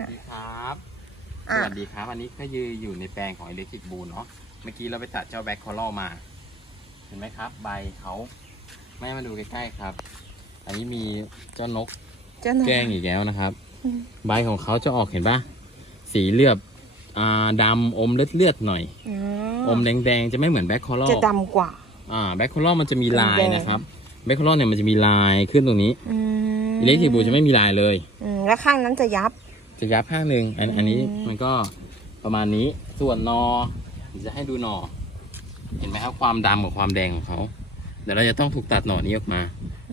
วัสดีครับ สอะ วัสดีครับ อันนี้ก็ยืนอยู่ในแปลงของ Electric Blue เนาะ เมื่อกี้เราไปตัดเจ้าแบ็คคอลมา เห็นไหมครับ ใบเขาไม่มาดูใกล้ๆครับ อันนี้มีเจ้านกเจ้าหนู แกล้งอีกแล้วนะครับ อืม ใบของเขาจะออกเห็นปะสีเลือบอ่าดำอมเลือดเลือดๆหน่อยอือมแดงๆ จะไม่เหมือนแบ็คคอล จะดำกว่า อ่าแบ็คคอลมันจะมีลายแดงๆนะครับแบ็คคอลเนี่ยมันจะมีลายขึ้นตรงนี้อืมอิเล็กทริกบูจะไม่มีลายเลย อืมแล้วข้างนั้นจะยับ จะยับข้างหนึ่งอันอืมอันนี้มันก็ประมาณนี้ส่วนนอเดี๋ยวจะให้ดูหนอ เห็นไหมครับความดำกับความแดงของเขาเดี๋ยวเราจะต้องถูกตัดหน่อนี้ออกมา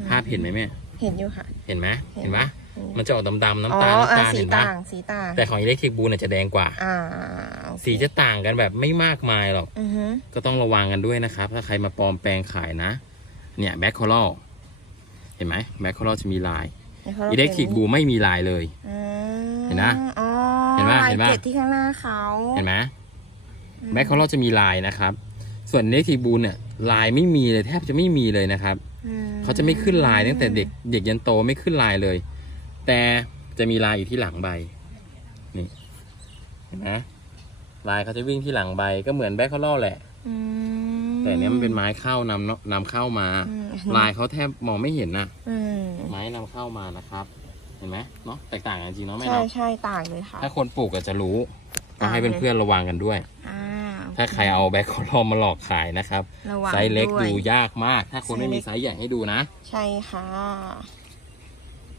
ภาพเห็นไหมแม่เห็นอยู่ค่ะ เห็นไหมเห็นเห็นปะอืมมันจะออกดำๆอ๋อน้ำตาลอะน้ำตาลสีเห็นปะต่างสีต่างแต่ของอิเล็กทริกบูเนี่ยจะแดงกว่าอ่าโอเคสีจะต่างกันแบบไม่มากมายหรอกอือฮึก็ต้องระวังกันด้วยนะครับ ถ้าใครมาปลอมแปลงขายนะ เนี่ยแบ็คคอลเห็นไหมแบ็คคอลจะมีลายแล้วขาอิเล็กทริกบูไม่มีลายเลยอืม เห็นนะ อ๋อเห็นปะลายเห็นปะเกล็ดที่ข้างหน้าเขาเห็นไหมอืแบ็คคอลจะมีลายนะครับ ส่วนอิเล็กทริกบูเนี่ยลายไม่มีเลยแทบจะไม่มีเลยนะครับ อืมเขาจะไม่ขึ้นลายตั้งแต่เด็กเด็กยันโตไม่ขึ้นลายเลย แต่จะมีลายอยู่ที่หลังใบนี่เห็นไหมลายเขาจะวิ่งที่หลังใบก็เหมือนแบ็คคอลแหละ อืมแต่เนี้ยมันเป็นไม้เข้านำเนอะนำเข้ามา อืมลายเขาแทบมองไม่เห็นน่ะอืมไม้นำเข้ามานะครับ เห็นไหมเนาะแตกต่างกันจริงเนาะแม่ใช่เนาะใช่ต่างเลยค่ะ ถ้าคนปลูกก็จะรู้ต้องให้ต่างเลยเพื่อนๆระวังกันด้วย อ่าถ้าใครเอาแบ็คคอลมาหลอกขายนะครับระวังไซส์เล็กด้วยดูยากมาก ถ้าคนไม่มีไซไซส์เล็กส์ใหญ่ให้ดูนะ ใช่ค่ะ